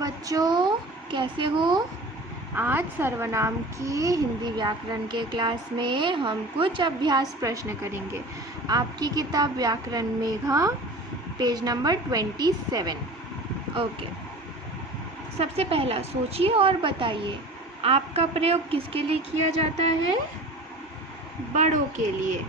बच्चों, कैसे हो? आज सर्वनाम की हिंदी व्याकरण के क्लास में हम कुछ अभ्यास प्रश्न करेंगे। आपकी किताब व्याकरण मेघा, पेज नंबर 27। ओके। सबसे पहला सोचिए और बताइए, आपका प्रयोग किसके लिए किया जाता है? बड़ों के लिए।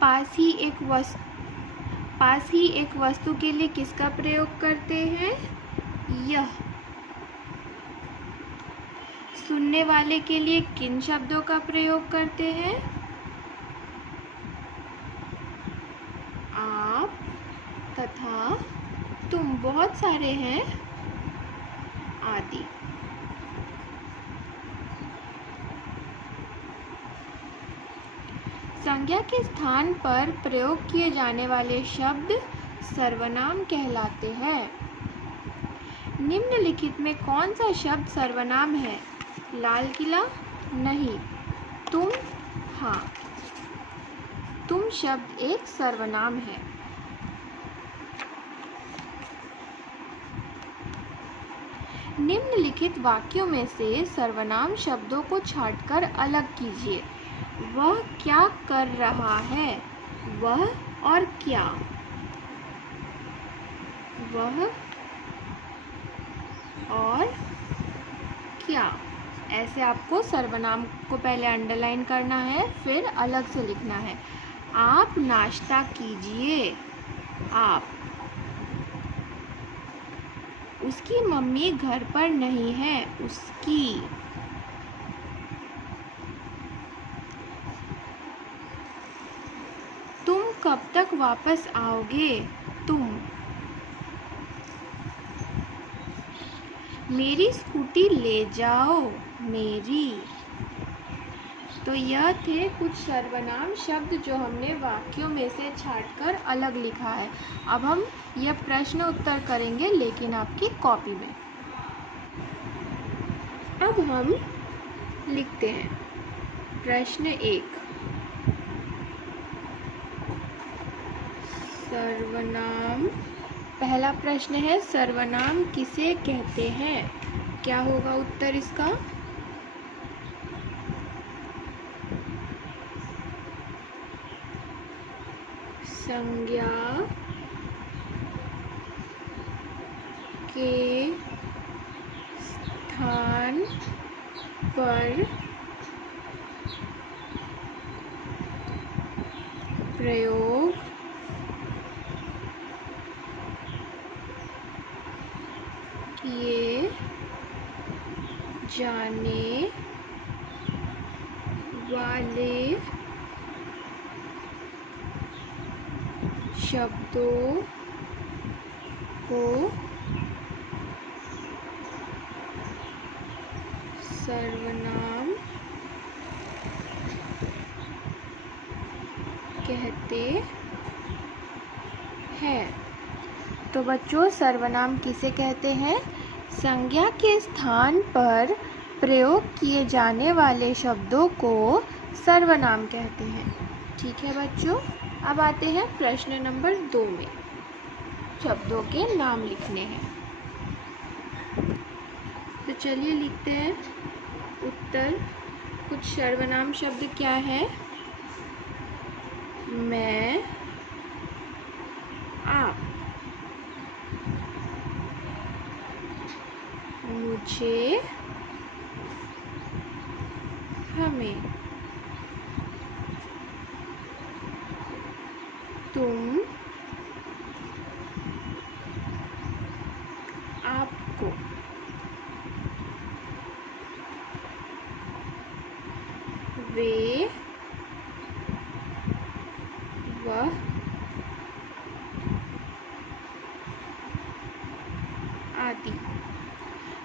पास ही एक वस्तु के लिए किसका प्रयोग करते हैं? यह। सुनने वाले के लिए किन शब्दों का प्रयोग करते हैं? आप तथा तुम, बहुत सारे हैं, आदि। संज्ञा के स्थान पर प्रयोग किए जाने वाले शब्द सर्वनाम कहलाते हैं। निम्नलिखित में कौन सा शब्द सर्वनाम है? लाल किला नहीं, तुम हाँ। तुम शब्द एक सर्वनाम है। निम्नलिखित वाक्यों में से सर्वनाम शब्दों को छांटकर अलग कीजिए। वह क्या कर रहा है? वह और क्या। वह और क्या। ऐसे आपको सर्वनाम को पहले अंडरलाइन करना है, फिर अलग से लिखना है। आप नाश्ता कीजिए। आप। उसकी मम्मी घर पर नहीं है। उसकी। तुम कब तक वापस आओगे? तुम। मेरी स्कूटी ले जाओ। मेरी। तो यह थे कुछ सर्वनाम शब्द जो हमने वाक्यों में से छांटकर अलग लिखा है। अब हम यह प्रश्न उत्तर करेंगे, लेकिन आपकी कॉपी में। अब हम लिखते हैं प्रश्न 1। सर्वनाम। पहला प्रश्न है, सर्वनाम किसे कहते हैं? क्या होगा उत्तर इसका? संज्ञा के स्थान पर प्रयोग किए जाने वाले शब्दों को सर्वनाम कहते हैं। तो बच्चों, सर्वनाम किसे कहते हैं? संज्ञा के स्थान पर प्रयोग किए जाने वाले शब्दों को सर्वनाम कहते हैं। ठीक है बच्चों, अब आते हैं प्रश्न नंबर 2 में। शब्दों के नाम लिखने हैं। तो चलिए लिखते हैं उत्तर। कुछ सर्वनाम शब्द क्या है? मैं, आप, मुझे, हमें, तुम, आपको, वे, वह, आदि।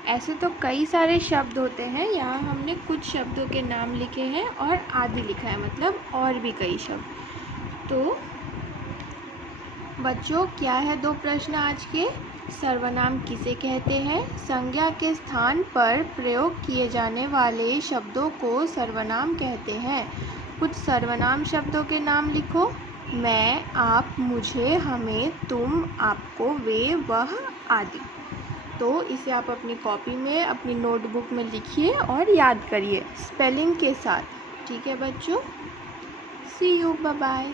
ऐसे तो कई सारे शब्द होते हैं, यहाँ हमने कुछ शब्दों के नाम लिखे हैं और आदि लिखा है, मतलब और भी कई शब्द। तो बच्चों, क्या है 2 प्रश्न आज के? सर्वनाम किसे कहते हैं? संज्ञा के स्थान पर प्रयोग किए जाने वाले शब्दों को सर्वनाम कहते हैं। कुछ सर्वनाम शब्दों के नाम लिखो। मैं, आप, मुझे, हमें, तुम, आपको, वे, वह आदि। तो इसे आप अपनी कॉपी में, अपनी नोटबुक में लिखिए और याद करिए स्पेलिंग के साथ। ठीक है बच्चों, सी यू, बाय बाय।